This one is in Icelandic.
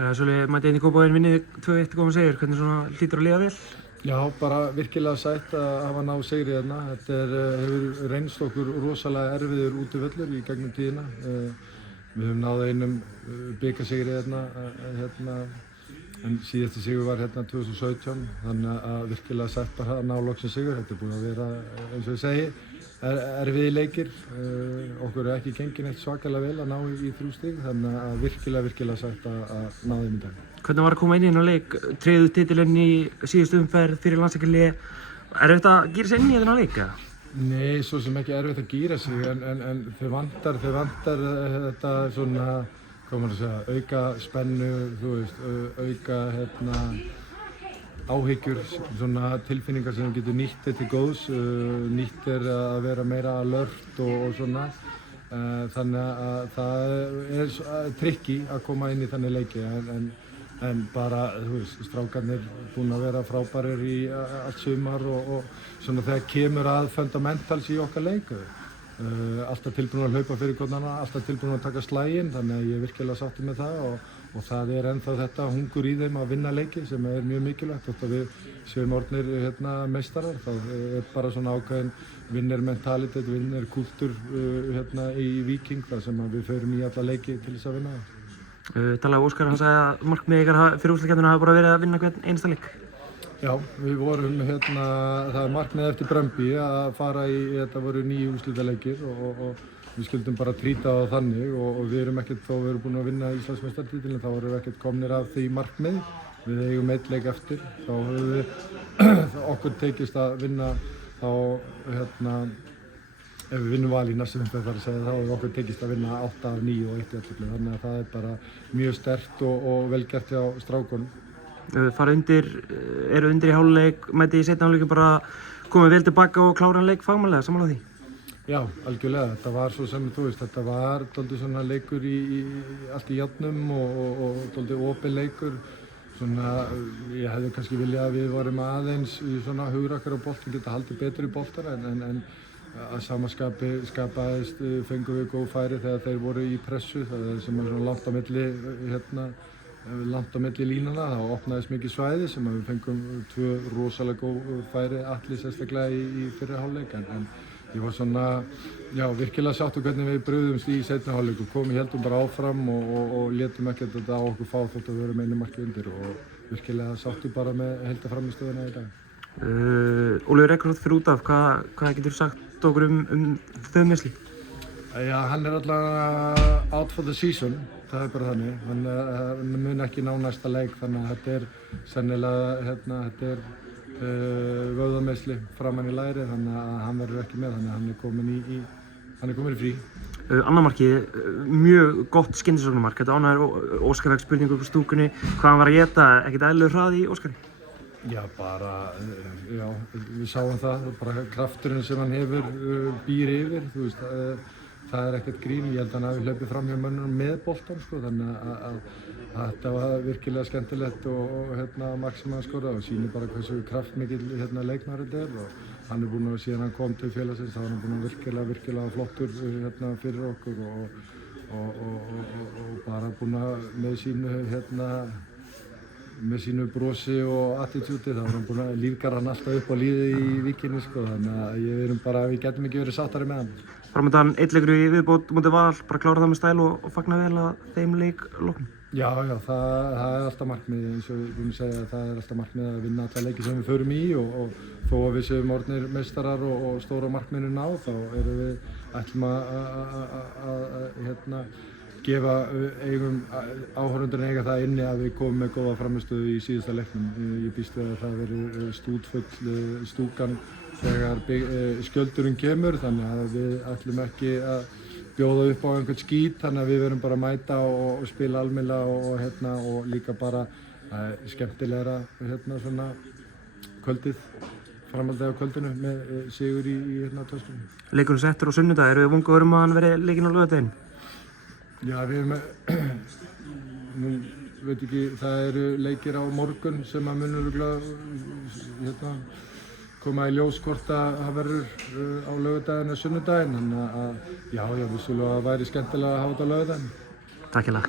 Svolítið mætti í Kópavogi vinnið 2-1 góðan sigur, hvernig svona hlýtur að líða vel? Já, bara virkilega sætt að hafa náð sigri hérna. Þetta hefur reynst okkur rosalega erfiður útivöllur í gegnum tíðina. Við höfum náð einum bikarsigri hérna, en síðasti sigur var hérna 2017, þannig að virkilega sætt bara að ná loksins sigur. Þetta búið að vera, eins og ég segi, erfiðir leikir. Okkur ekki gengið neitt svakalega vel að ná í 3 stig, þannig að virkilega sætt að ná þeim í dag. Hvernig var að koma inn í þennan leik, tryggðu titilinn í síðustu umferð fyrir landsleikjahlé? Erfitt að gíra sig inn í þennan leik? Nei, svo sem ekki erfitt að gíra sig, en þau vantar þetta svona, hvað maður að segja, auka spennu, þú veist, auka áhyggjur, svona tilfinningar sem getur nýtt til góðs, nýtt að vera meira alert og svona. Þannig að það tricky að koma inn í þannig leiki, en bara, þú veist, strákarnir búin að vera frábærir í allt sumar og svona þegar kemur að fundamentals í okkar leik. Alltaf tilbúin að hlaupa fyrir hvorn annan, alltaf tilbúin að taka slaginn, þannig að ég er virkilega sáttur með það og það ennþá þetta hungur í þeim að vinna leiki sem mjög mikilvægt. Þótt að við séum orðnir meistarar, þá bara svona ákveðin vinner mentalitet, vinner kultúr í Víking, þar sem við förum í alla leiki til þess að vinna það. Talaði Óskar, hann sagði að markmið ykkar fyrir úrslitakeppnina hafi bara verið að vinna hvern einasta leik. Já, við vorum það markmið eftir Brøndby að fara í, þetta voru 9 úrslitaleikir og við skildum bara trýta það þannig og við erum ekkert, þó við erum búin að vinna Íslandsmeistaratitilinn, þá erum við ekkert komnir af því markmið. Við eigum 1 leik eftir, þá höfum við okkur tekist að vinna þá, ef við vinnum Val í næstu umferð þá hefur okkur tekist að vinna 8 af 9 og 1 jafntefli, þannig að það er bara mjög sterkt og vel gert hjá strákunum. Eru undir í hálfleik, mæti í seinni hálfleik bara komið vel tilbaka og klára leik fagmannlega, sammála því? Já, algjörlega. Þetta var svo sem þú veist, þetta var dálítið svona leikur allt í járnum og dálítið opinn leikur. Svona, ég hefði kannski viljað að við varum aðeins í svona hugrakkar á boltin, geta haldið betur í boltar en að sama skapi skapaðist, fengum við góð færi þegar þeir voru í pressu, það sem er svona langt á milli línana, þá opnaðist mikið svæði sem við fengum 2 rosalega góð færi, Atli sérstaklega í fyrri hálfleik, en ég var svona, já, virkilega sáttur hvernig við brugðumst í seinni hálfleik og heldum bara áfram og létum ekkert þetta á okkur fá þótt að við vorum einu marki undir og virkilega sáttur bara með heildarframmistöðuna í dag. Ólafur Eggert fyrir út af, hvað getur þú sagt okkur þau meiðsli? Já, hann allavega out for the season, það bara þannig. Hann mun ekki ná næsta leik, þannig að þetta sennilega, vöðvameiðsli framan í læri, þannig að hann verður ekki með, þannig að hann er komin í frí. Annað markið, mjög gott skyndisóknarmark, þetta ánægir Óskar fekk spurningu upp á stúkunni, hvað hann var að éta, ekkert eðlilegur hraði í Óskari? Já, bara, já, við sáum það, bara krafturinn sem hann hefur býr yfir, þú veist, það ekkert grín, ég held að hann hafi hlaupið fram hjá mönnunum með boltan, sko, þannig að þetta var virkilega skemmtilegt og Maxima skora og sýnir bara hversu kraftmikill leikmaður þetta og hann búinn að, síðan hann kom til félagsins, þá var hann búinn að virkilega flottur fyrir okkur og bara búinn að með sínu brosi og attitúti, þá var hann búinn að lífgar hann alltaf upp á lífið í Víkinni, sko, þannig að við getum ekki verið sáttari með hann. Framundan 1 leikur í viðbót móti Val, bara klára það með stæl og fagna vel að þeim leik loknum? Já, það er alltaf markmið, eins og við viljum segja, það er alltaf markmið að vinna alla leiki sem við förum í og þó að við séum orðnir meistarar og stóra markmiðinu ná, þá ætlum að gefa áhorfendurinn eiga það inni að við komum með góða frammistöðu í síðasta leiknum. Ég býst við að það verður stútfull stúkan þegar skjöldurinn kemur, þannig að við ætlum ekki að bjóða upp á einhvern skít, þannig að við verum bara að mæta og spila almennilega og líka bara skemmtilegra svona kvöldið, framhaldið á kvöldinu með sigur í töskunni. Leikurinn settur á sunnudag, eru við vongur að hann verði leikinn á laugardaginn? Já, við nú veit ekki, það eru leikir á morgun sem að mun örugglega koma í ljós hvort að það verður á laugardaginn eða sunnudaginn, þannig að já, vissulega væri skemmtilega að hafa þetta á laugardaginn. Takk hérlega.